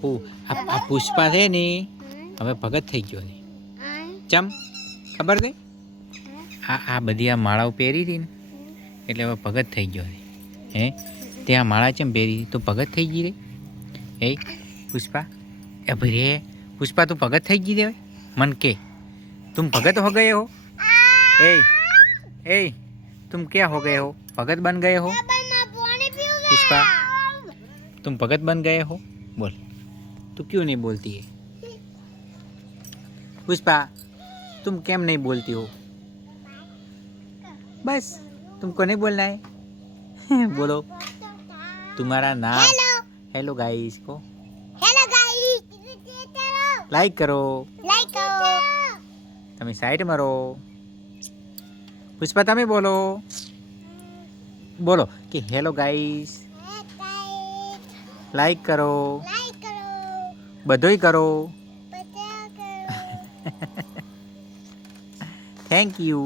આ પુષ્પા છે ને હવે ભગત થઈ ગયો છે. ચમ ખબર છે? આ બધી આ માળાઓ પહેરી હતી ને એટલે હવે ભગત થઈ ગયો છે. હે ત્યાં માળા ચમ પહેરી તું ભગત થઈ ગઈ રે? એ પુષ્પા એ ભાઈ રે पुष्पा तू भगत થઈ ગઈ રે मन के तुम भगत हो गए हो? ए तुम क्या हो गए हो? भगत बन गए हो? पुष्पा तुम भगत बन गए हो? बोल तू क्यों नहीं बोलती है? पुष्पा तुम केम नहीं बोलती हो? बस तुमको नहीं बोलना है बोलो तुम्हारा नाम. हेलो गाइस को लाइक करो તમે સાઈડમાં રહો. પુષ્પા તમે બોલો કે હેલો ગાઈસ, લાઈક કરો, બધોય કરો. Thank you.